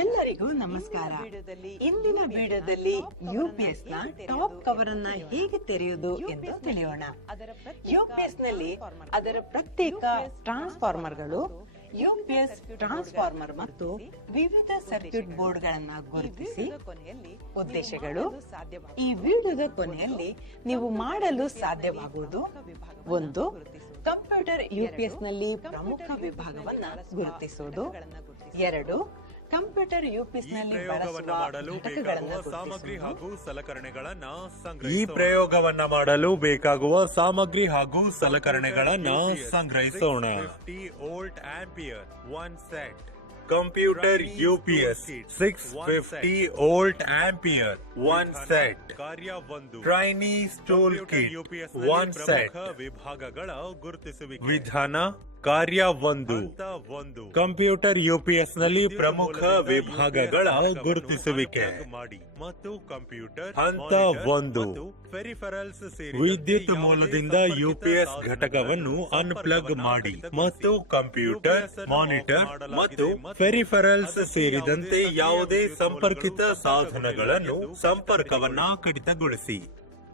ಎಲ್ಲರಿಗೂ ನಮಸ್ಕಾರ. ಇಂದಿನ ವಿಡಿಯೋದಲ್ಲಿ ಯುಪಿಎಸ್ ನ ಟಾಪ್ ಕವರ್ ಅನ್ನ ಹೇಗೆ ತೆರೆಯುವುದು ಎಂದು ತಿಳಿಯೋಣ. ಯುಪಿಎಸ್ ನಲ್ಲಿ ಅದರ ಪ್ರತ್ಯೇಕ ಟ್ರಾನ್ಸ್ಫಾರ್ಮರ್ಗಳು, ಯುಪಿಎಸ್ ಟ್ರಾನ್ಸ್ಫಾರ್ಮರ್ ಮತ್ತು ವಿವಿಧ ಸರ್ಕ್ಯೂಟ್ ಬೋರ್ಡ್ ಗಳನ್ನ ಗುರುತಿಸಿ ಉದ್ದೇಶಗಳು. ಈ ವಿಡಿಯೋದ ಕೊನೆಯಲ್ಲಿ ನೀವು ಮಾಡಲು ಸಾಧ್ಯವಾಗುವುದು: 1. ಕಂಪ್ಯೂಟರ್ ಯುಪಿಎಸ್ ನಲ್ಲಿ ಪ್ರಮುಖ ವಿಭಾಗವನ್ನ ಗುರುತಿಸುವುದು. 2. ಕಂಪ್ಯೂಟರ್ ಯುಪಿಎಸ್ ನಲ್ಲಿ ಸಾಮಗ್ರಿ ಹಾಗೂ ಸಲಕರಣೆಗಳನ್ನ ಈ ಪ್ರಯೋಗವನ್ನ ಮಾಡಲು ಬೇಕಾಗುವ ಸಾಮಗ್ರಿ ಹಾಗೂ ಸಲಕರಣೆಗಳನ್ನ ಸಂಗ್ರಹಿಸೋಣ. 50 volt ampere 1 set. Computer UPS 650 volt ampere 1 set. ಕಾರ್ಯ 1. Trainee stool kit 1 set. ವಿಭಾಗಗಳ ಗುರುತಿಸುವಿಕೆ. ವಿಧಾನ ಕಾರ್ಯ 1. ಕಂಪ್ಯೂಟರ್ ಯುಪಿಎಸ್ ನಲ್ಲಿ ಪ್ರಮುಖ ವಿಭಾಗಗಳ ಗುರುತಿಸುವಿಕೆ ಮಾಡಿ ಮತ್ತು ಕಂಪ್ಯೂಟರ್. ಹಂತ 1. ಪೆರಿಫೆರಲ್ಸ್ ವಿದ್ಯುತ್ ಮೂಲದಿಂದ ಯುಪಿಎಸ್ ಘಟಕವನ್ನು ಅನ್ಪ್ಲಗ್ ಮಾಡಿ ಮತ್ತು ಕಂಪ್ಯೂಟರ್, ಮಾನಿಟರ್ ಮತ್ತು ಪೆರಿಫೆರಲ್ಸ್ ಸೇರಿದಂತೆ ಯಾವುದೇ ಸಂಪರ್ಕಿತ ಸಾಧನಗಳನ್ನು ಸಂಪರ್ಕವನ್ನ ಕಡಿತಗೊಳಿಸಿ.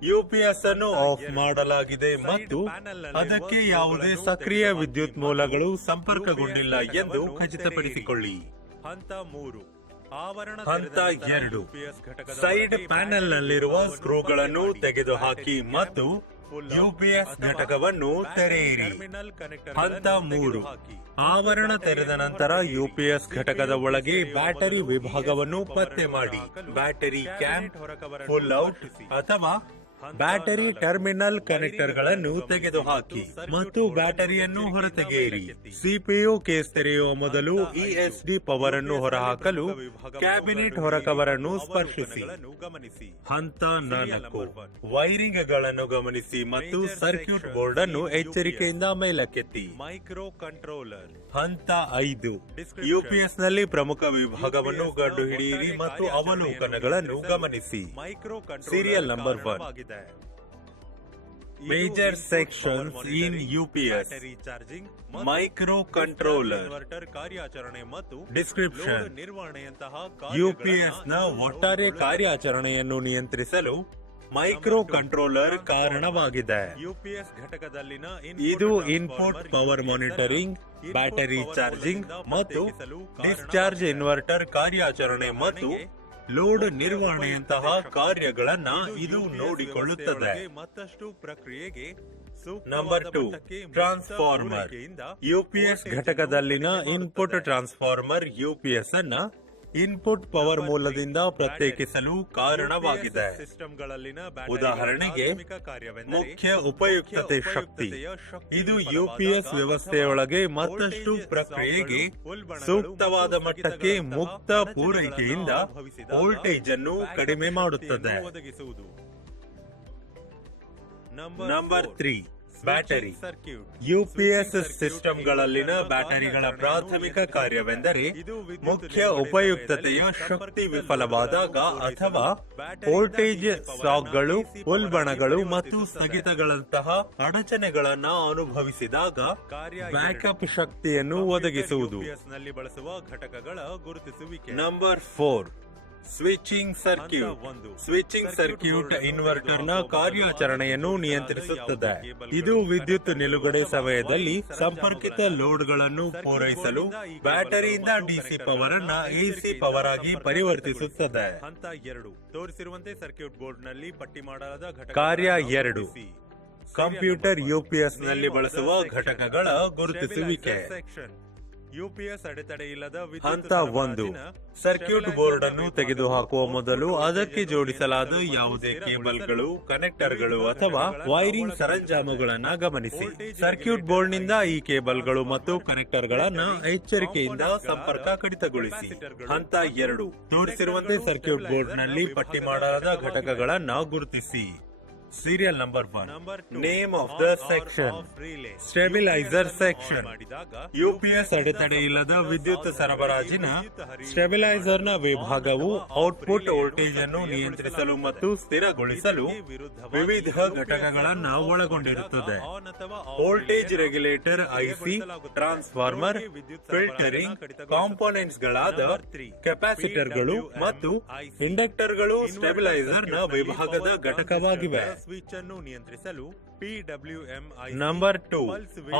ಯುಪಿಎಸ್ ಅನ್ನು ಆಫ್ ಮಾಡಲಾಗಿದೆ ಮತ್ತು ಅದಕ್ಕೆ ಯಾವುದೇ ಸಕ್ರಿಯ ವಿದ್ಯುತ್ ಮೂಲಗಳು ಸಂಪರ್ಕಗೊಂಡಿಲ್ಲ ಎಂದು ಖಚಿತಪಡಿಸಿಕೊಳ್ಳಿ. ಹಂತ 3. ಹಂತ 2. ಸೈಡ್ ಪ್ಯಾನೆಲ್ ನಲ್ಲಿರುವ ಸ್ಕ್ರೂಗಳನ್ನು ತೆಗೆದುಹಾಕಿ ಮತ್ತು ಯುಪಿಎಸ್ ಘಟಕವನ್ನು ತೆರೆಯಿರಿ. ಹಂತ 3. ಆವರಣ ತೆರೆದ ನಂತರ ಯುಪಿಎಸ್ ಘಟಕದ ಒಳಗೆ ಬ್ಯಾಟರಿ ವಿಭಾಗವನ್ನು ಪತ್ತೆ ಮಾಡಿ. ಬ್ಯಾಟರಿ ಕ್ಯಾಪ್, ಫುಲ್ ಔಟ್ ಅಥವಾ ಬ್ಯಾಟರಿ ಟರ್ಮಿನಲ್ ಕನೆಕ್ಟರ್ ಗಳನ್ನು ತೆಗೆದುಹಾಕಿ ಮತ್ತು ಬ್ಯಾಟರಿಯನ್ನು ಹೊರತೆಗೆಯಿರಿ. ಸಿಪಿಯು ಕೇಸ್ ತೆರೆಯುವ ಮೊದಲು ಇಎಸ್ಡಿ ಪವರ್ ಅನ್ನು ಹೊರಹಾಕಲು ಕ್ಯಾಬಿನೆಟ್ ಹೊರಕವರ್ ಅನ್ನು ಸ್ಪರ್ಶಿಸಿ. ಹಂತ 4. ವೈರಿಂಗ್ ಗಳನ್ನು ಗಮನಿಸಿ ಮತ್ತು ಸರ್ಕ್ಯೂಟ್ ಬೋರ್ಡ್ ಅನ್ನು ಎಚ್ಚರಿಕೆಯಿಂದ ಮೇಲಕ್ಕೆತ್ತಿ. Micro controller. ಹಂತ 5. ಯುಪಿಎಸ್ ನಲ್ಲಿ ಪ್ರಮುಖ ವಿಭಾಗವನ್ನು ಕಂಡುಹಿಡಿಯಿರಿ ಮತ್ತು ಅವಲೋಕನಗಳನ್ನು ಗಮನಿಸಿ. Serial number 1. Major sections in UPS. Microcontroller. Description. UPS ನ ಒಟ್ಟಾರೆ ಕಾರ್ಯಾಚರಣೆಯನ್ನು ನಿಯಂತ್ರಿಸಲು ಮೈಕ್ರೋ ಕಂಟ್ರೋಲರ್ ಕಾರಣವಾಗಿದೆ. ಯುಪಿಎಸ್ ಘಟಕದಲ್ಲಿನ ಇದು input power monitoring, battery charging ಮತ್ತು ಡಿಸ್ಚಾರ್ಜ್ ಇನ್ವರ್ಟರ್ ಕಾರ್ಯಾಚರಣೆ ಮತ್ತು ಲೋಡ್ ನಿರ್ವಹಣೆಯಂತಹ ಕಾರ್ಯಗಳನ್ನ ಇದು ನೋಡಿಕೊಳ್ಳುತ್ತದೆ. ಮತ್ತಷ್ಟು ಪ್ರಕ್ರಿಯೆಗೆ. ನಂಬರ್ 2. ಟ್ರಾನ್ಸ್ಫಾರ್ಮರ್. ಯುಪಿಎಸ್ ಘಟಕದಲ್ಲಿನ ಇನ್ಪುಟ್ ಟ್ರಾನ್ಸ್ಫಾರ್ಮರ್ ಯುಪಿಎಸ್ ಅನ್ನ ಇನ್ಪುಟ್ ಪವರ್ ಮೂಲದಿಂದ ಪ್ರತ್ಯೇಕಿಸಲು ಕಾರಣವಾಗಿದೆ. ಉದಾಹರಣೆಗೆ, ಮುಖ್ಯ ಉಪಯುಕ್ತತೆ ಶಕ್ತಿ. ಇದು ಯುಪಿಎಸ್ ವ್ಯವಸ್ಥೆಯೊಳಗೆ ಮತ್ತಷ್ಟು ಪ್ರಕ್ರಿಯೆಗೆ ಸೂಕ್ತವಾದ ಮಟ್ಟಕ್ಕೆ ಮುಕ್ತ ಪೂರೈಕೆಯಿಂದ ವೋಲ್ಟೇಜ್ ಅನ್ನು ಕಡಿಮೆ ಮಾಡುತ್ತದೆ. ನಂಬರ್ 3. ಬ್ಯಾಟರಿ. ಯುಪಿಎಸ್ ಸಿಸ್ಟಮ್ಗಳಲ್ಲಿನ ಬ್ಯಾಟರಿಗಳ ಪ್ರಾಥಮಿಕ ಕಾರ್ಯವೆಂದರೆ ಮುಖ್ಯ ಉಪಯುಕ್ತತೆಯ ಶಕ್ತಿ ವಿಫಲವಾದಾಗ ಅಥವಾ ವೋಲ್ಟೇಜ್ ಸ್ಟಾಕ್ಗಳು, ಉಲ್ಬಣಗಳು ಮತ್ತು ಸ್ಥಗಿತಗಳಂತಹ ಅಡಚಣೆಗಳನ್ನ ಅನುಭವಿಸಿದಾಗ ಬ್ಯಾಕಪ್ ಶಕ್ತಿಯನ್ನು ಒದಗಿಸುವುದು. Number 4. Switching circuit. Switching circuit inverter ನ ಕಾರ್ಯಾಚರಣೆಯನ್ನು ನಿಯಂತ್ರಿಸುತ್ತದೆ. ಇದು ವಿದ್ಯುತ್ ನಿಲುಗಡೆ ಸಮಯದಲ್ಲಿ ಸಂಪರ್ಕಿತ ಲೋಡ್ ಗಳನ್ನು ಪೂರೈಸಲು ಬ್ಯಾಟರಿಯಿಂದ ಡಿಸಿ ಪವರ್ ಅನ್ನ ಎಸಿ ಪವರ್ ಆಗಿ ಪರಿವರ್ತಿಸುತ್ತದೆ. ಹಂತ 2. ತೋರಿಸಿರುವಂತೆ ಸರ್ಕ್ಯೂಟ್ ಬೋರ್ಡ್ ನಲ್ಲಿ ಪಟ್ಟಿ ಮಾಡಲಾದ ಕಾರ್ಯ 2. ಕಂಪ್ಯೂಟರ್ ಯುಪಿಎಸ್ ನಲ್ಲಿ ಬಳಸುವ ಘಟಕಗಳ ಗುರುತಿಸುವಿಕೆ. ಯುಪಿಎಸ್ ಅಡೆತಡೆ ಇಲ್ಲದ. ಹಂತ 1. ಸರ್ಕ್ಯೂಟ್ ಬೋರ್ಡ್ ಅನ್ನು ತೆಗೆದುಹಾಕುವ ಮೊದಲು ಅದಕ್ಕೆ ಜೋಡಿಸಲಾದ ಯಾವುದೇ ಕೇಬಲ್ಗಳು, ಕನೆಕ್ಟರ್ಗಳು ಅಥವಾ ವೈರಿಂಗ್ ಸರಂಜಾಮುಗಳನ್ನ ಗಮನಿಸಿ. ಸರ್ಕ್ಯೂಟ್ ಬೋರ್ಡ್ ನಿಂದ ಈ ಕೇಬಲ್ಗಳು ಮತ್ತು ಕನೆಕ್ಟರ್ಗಳನ್ನ ಎಚ್ಚರಿಕೆಯಿಂದ ಸಂಪರ್ಕ ಕಡಿತಗೊಳಿಸಿ. ಹಂತ 2. ತೋರಿಸಿರುವಂತೆ ಸರ್ಕ್ಯೂಟ್ ಬೋರ್ಡ್ ನಲ್ಲಿ ಪಟ್ಟಿ ಮಾಡಲಾದ ಘಟಕಗಳನ್ನ ಗುರುತಿಸಿ. Serial number 1, name of the section, stabiliser section. UPS ಅಡೆತಡೆ ಇಲ್ಲದ ವಿದ್ಯುತ್ ಸರಬರಾಜಿನ ಸ್ಟೆಬಿಲೈಸರ್ ನ ವಿಭಾಗವು ಔಟ್ಪುಟ್ ವೋಲ್ಟೇಜ್ ಅನ್ನು ನಿಯಂತ್ರಿಸಲು ಮತ್ತು ಸ್ಥಿರಗೊಳಿಸಲು ವಿವಿಧ ಘಟಕಗಳನ್ನು ಒಳಗೊಂಡಿರುತ್ತದೆ. Voltage regulator, IC, transformer, filtering components ಗಳಾದ ಕೆಪಾಸಿಟರ್ಗಳು ಮತ್ತು ಇಂಡಕ್ಟರ್ಗಳು ಸ್ಟೆಬಿಲೈಸರ್ ನ ವಿಭಾಗದ ಘಟಕವಾಗಿವೆ. ಸ್ವಿಚ್ ಅನ್ನು ನಿಯಂತ್ರಿಸಲು number 2,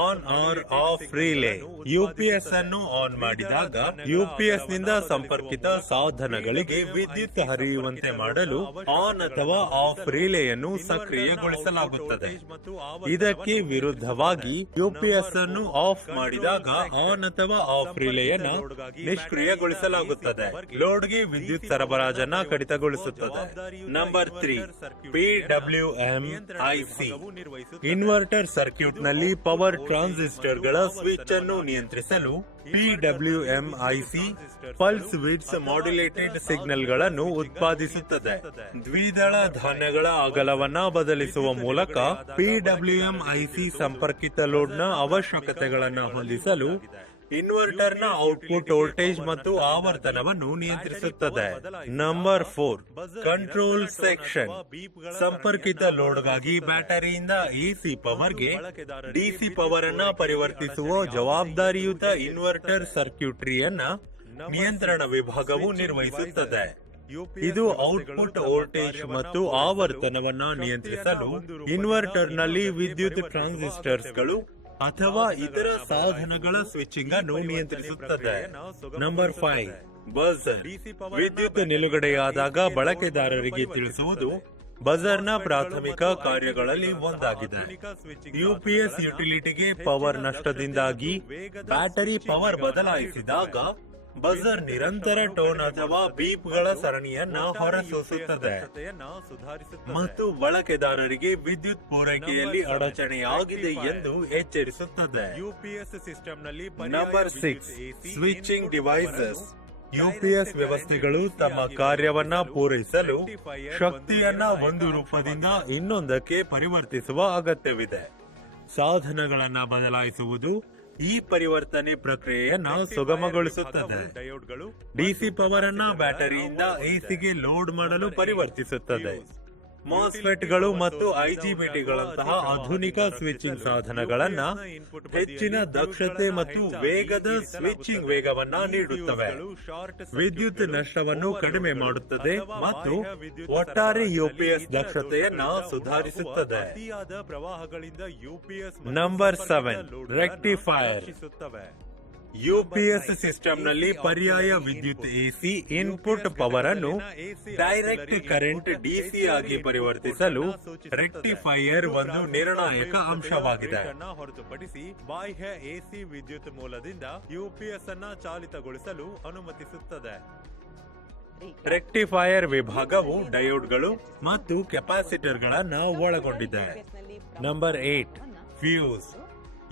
on or off relay. UPS ಅನ್ನು ಆನ್ ಮಾಡಿದಾಗ ಯುಪಿಎಸ್ ನಿಂದ ಸಂಪರ್ಕಿತ ಸಾಧನಗಳಿಗೆ ವಿದ್ಯುತ್ ಹರಿಯುವಂತೆ ಮಾಡಲು ಆನ್ ಅಥವಾ ಆಫ್ ರಿಲೇಯನ್ನು ಸಕ್ರಿಯಗೊಳಿಸಲಾಗುತ್ತದೆ. ಇದಕ್ಕೆ ವಿರುದ್ಧವಾಗಿ ಯುಪಿಎಸ್ ಅನ್ನು ಆಫ್ ಮಾಡಿದಾಗ ಆನ್ ಅಥವಾ ಆಫ್ ರಿಲೇಯನ್ನು ನಿಷ್ಕ್ರಿಯಗೊಳಿಸಲಾಗುತ್ತದೆ. ಲೋಡ್ಗೆ ವಿದ್ಯುತ್ ಸರಬರಾಜನ್ನ ಕಡಿತಗೊಳಿಸುತ್ತದೆ. Number 3, PWM IC. Inverter circuit ನಲ್ಲಿ ಪವರ್ ಟ್ರಾನ್ಸಿಸ್ಟರ್ ಗಳ ಸ್ವಿಚ್ ಅನ್ನು ನಿಯಂತ್ರಿಸಲು PWM IC pulse width modulated signal ಗಳನ್ನು ಉತ್ಪಾದಿಸುತ್ತದೆ. ದ್ವಿದಳ ಧಾನ್ಯಗಳ ಅಗಲವನ್ನ ಬದಲಿಸುವ ಮೂಲಕ ಪಿಡಬ್ಲ್ಯೂಎಂ ಐಸಿ ಸಂಪರ್ಕಿತ ಲೋಡ್ ನ ಅವಶ್ಯಕತೆಗಳನ್ನು ಹೊಂದಿಸಲು ಇನ್ವರ್ಟರ್ ನ ಔಟ್ಪುಟ್ ವೋಲ್ಟೇಜ್ ಮತ್ತು ಆವರ್ತನವನ್ನು ನಿಯಂತ್ರಿಸುತ್ತದೆ. Number 4, control section. ಸಂಪರ್ಕಿತ ಲೋಡ್ಗಾಗಿ ಬ್ಯಾಟರಿಯಿಂದ ಎಸಿ ಪವರ್ಗೆ ಡಿಸಿ ಪವರ್ ಅನ್ನ ಪರಿವರ್ತಿಸುವ ಜವಾಬ್ದಾರಿಯುತ ಇನ್ವರ್ಟರ್ ಸರ್ಕ್ಯೂಟ್ರಿಯನ್ನ ನಿಯಂತ್ರಣ ವಿಭಾಗವು ನಿರ್ವಹಿಸುತ್ತದೆ. ಇದು ಔಟ್ಪುಟ್ ವೋಲ್ಟೇಜ್ ಮತ್ತು ಆವರ್ತನವನ್ನ ನಿಯಂತ್ರಿಸಲು ಇನ್ವರ್ಟರ್ ನಲ್ಲಿ ವಿದ್ಯುತ್ ಟ್ರಾನ್ಸಿಸ್ಟರ್ಸ್ಗಳು ಅಥವಾ ಇತರ ಸಾಧನಗಳ ಸ್ವಿಚಿಂಗ್ ಅನ್ನು ನಿಯಂತ್ರಿಸುತ್ತದೆ. Number 5, buzzer. ವಿದ್ಯುತ್ ನಿಲುಗಡೆಯಾದಾಗ ಬಳಕೆದಾರರಿಗೆ ತಿಳಿಸುವುದು ಬಜರ್ ನ ಪ್ರಾಥಮಿಕ ಕಾರ್ಯಗಳಲ್ಲಿ ಒಂದಾಗಿದೆ. ಯುಪಿಎಸ್ ಯುಟಿಲಿಟಿಗೆ ಪವರ್ ನಷ್ಟದಿಂದಾಗಿ ಬ್ಯಾಟರಿ ಪವರ್ ಬದಲಾಯಿಸಿದಾಗ ಬಜರ್ ನಿರಂತರ ಟೋನ್ ಅಥವಾ ಬೀಪ್ ಗಳ ಸರಣಿಯನ್ನ ಹೊರಸೂಸುತ್ತದೆ ಮತ್ತು ಬಳಕೆದಾರರಿಗೆ ವಿದ್ಯುತ್ ಪೂರೈಕೆಯಲ್ಲಿ ಅಡಚಣೆಯಾಗಿದೆ ಎಂದು ಎಚ್ಚರಿಸುತ್ತದೆ. ಯುಪಿಎಸ್ ಸಿಸ್ಟಮ್ ನಲ್ಲಿ ನಂಬರ್ 6, ಸ್ವಿಚಿಂಗ್ ಡಿವೈಸಸ್. ಯುಪಿಎಸ್ ವ್ಯವಸ್ಥೆಗಳು ತಮ್ಮ ಕಾರ್ಯವನ್ನ ಪೂರೈಸಲು ಶಕ್ತಿಯನ್ನ ಒಂದು ರೂಪದಿಂದ ಇನ್ನೊಂದಕ್ಕೆ ಪರಿವರ್ತಿಸುವ ಅಗತ್ಯವಿದೆ. ಸಾಧನಗಳನ್ನ ಬದಲಾಯಿಸುವುದು ಈ ಪರಿವರ್ತನೆ ಪ್ರಕ್ರಿಯೆಯನ್ನ ಸುಗಮಗೊಳಿಸುತ್ತದೆ. ಡಿಸಿ ಪವರ್ ಅನ್ನ ಬ್ಯಾಟರಿಯಿಂದ ಎಸಿಗೆ ಲೋಡ್ ಮಾಡಲು ಪರಿವರ್ತಿಸುತ್ತದೆ. ಮಾಸ್ಫೆಟ್ ಗಳು ಮತ್ತು ಐಜಿಬಿಟಿಗಳಂತಹ ಆಧುನಿಕ ಸ್ವಿಚಿಂಗ್ ಸಾಧನಗಳನ್ನ ಹೆಚ್ಚಿನ ದಕ್ಷತೆ ಮತ್ತು ವೇಗದ ಸ್ವಿಚಿಂಗ್ ವೇಗವನ್ನ ನೀಡುತ್ತವೆ. ವಿದ್ಯುತ್ ನಷ್ಟವನ್ನು ಕಡಿಮೆ ಮಾಡುತ್ತದೆ ಮತ್ತು ಒಟ್ಟಾರೆ ಯುಪಿಎಸ್ ದಕ್ಷತೆಯನ್ನ ಸುಧಾರಿಸುತ್ತದೆ. Number 7, rectifier. ಯುಪಿಎಸ್ ಸಿಸ್ಟಮ್ ನಲ್ಲಿ ಪರ್ಯಾಯ ವಿದ್ಯುತ್ ಎಸಿ ಇನ್ಪುಟ್ ಪವರ್ ಅನ್ನು ಡೈರೆಕ್ಟ್ ಕರೆಂಟ್ ಡಿಸಿ ಆಗಿ ಪರಿವರ್ತಿಸಲು ರೆಕ್ಟಿಫೈಯರ್ ಒಂದು ನಿರ್ಣಾಯಕ ಅಂಶವಾಗಿದೆ. ಹೊರತುಪಡಿಸಿ ಬಾಹ್ಯ ಎಸಿ ವಿದ್ಯುತ್ ಮೂಲದಿಂದ ಯುಪಿಎಸ್ ಅನ್ನ ಚಾಲಿತಗೊಳಿಸಲು ಅನುಮತಿಸುತ್ತದೆ. ರೆಕ್ಟಿಫೈಯರ್ ವಿಭಾಗವು ಡಯೋಡ್ಗಳು ಮತ್ತು ಕೆಪಾಸಿಟರ್ಗಳನ್ನು ಒಳಗೊಂಡಿದೆ. Number 8, fuse.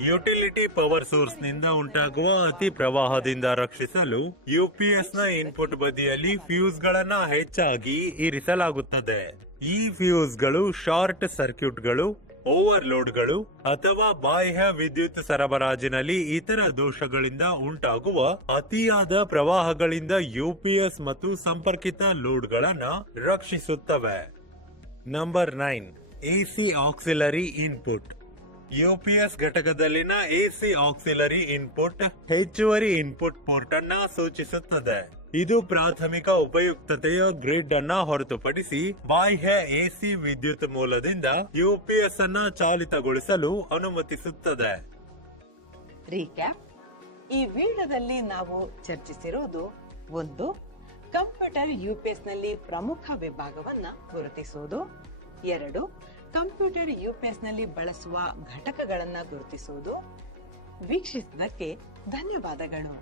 Utility power source ನಿಂದ ಉಂಟಾಗುವ ಅತಿ ಪ್ರವಾಹದಿಂದ ರಕ್ಷಿಸಲು ಯುಪಿಎಸ್ ನ ಇನ್ಪುಟ್ ಬದಿಯಲ್ಲಿ ಫ್ಯೂಸ್ ಗಳನ್ನ ಹೆಚ್ಚಾಗಿ ಇರಿಸಲಾಗುತ್ತದೆ. ಈ ಫ್ಯೂಸ್ ಗಳು ಶಾರ್ಟ್ ಸರ್ಕ್ಯೂಟ್ಗಳು, ಓವರ್ಲೋಡ್ಗಳು ಅಥವಾ ಬಾಹ್ಯ ವಿದ್ಯುತ್ ಸರಬರಾಜಿನಲ್ಲಿ ಇತರ ದೋಷಗಳಿಂದ ಉಂಟಾಗುವ ಅತಿಯಾದ ಪ್ರವಾಹಗಳಿಂದ ಯುಪಿಎಸ್ ಮತ್ತು ಸಂಪರ್ಕಿತ ಲೋಡ್ಗಳನ್ನ ರಕ್ಷಿಸುತ್ತವೆ. Number 9, AC auxiliary input. UPS ಘಟಕದಲ್ಲಿನ ಎಸಿ ಆಕ್ಸಿಲರಿ ಇನ್ಪುಟ್ ಹೆಚ್ಚುವರಿ ಇನ್ಪುಟ್ ಪೋರ್ಟ್ ಅನ್ನ ಸೂಚಿಸುತ್ತದೆ. ಇದು ಪ್ರಾಥಮಿಕ ಉಪಯುಕ್ತತೆಯ ಗ್ರಿಡ್ ಅನ್ನ ಹೊರತುಪಡಿಸಿ ಬಾಹ್ಯ ಎಸಿ ವಿದ್ಯುತ್ ಮೂಲದಿಂದ ಯುಪಿಎಸ್ ಅನ್ನ ಚಾಲಿತಗೊಳಿಸಲು ಅನುಮತಿಸುತ್ತದೆ. ರೀಕ್ಯಾಪ್. ಈ ವಿಡಿಯೋದಲ್ಲಿ ನಾವು ಚರ್ಚಿಸಿರೋದು: 1, ಕಂಪ್ಯೂಟರ್ ಯುಪಿಎಸ್ ನಲ್ಲಿ ಪ್ರಮುಖ ವಿಭಾಗವನ್ನ ಗುರುತಿಸುವುದು. 2, ಕಂಪ್ಯೂಟರ್ ಯುಪಿಎಸ್ ನಲ್ಲಿ ಬಳಸುವ ಘಟಕಗಳನ್ನ ಗುರುತಿಸುವುದು. ವೀಕ್ಷಿಸಿದ್ದಕ್ಕೆ ಧನ್ಯವಾದಗಳು.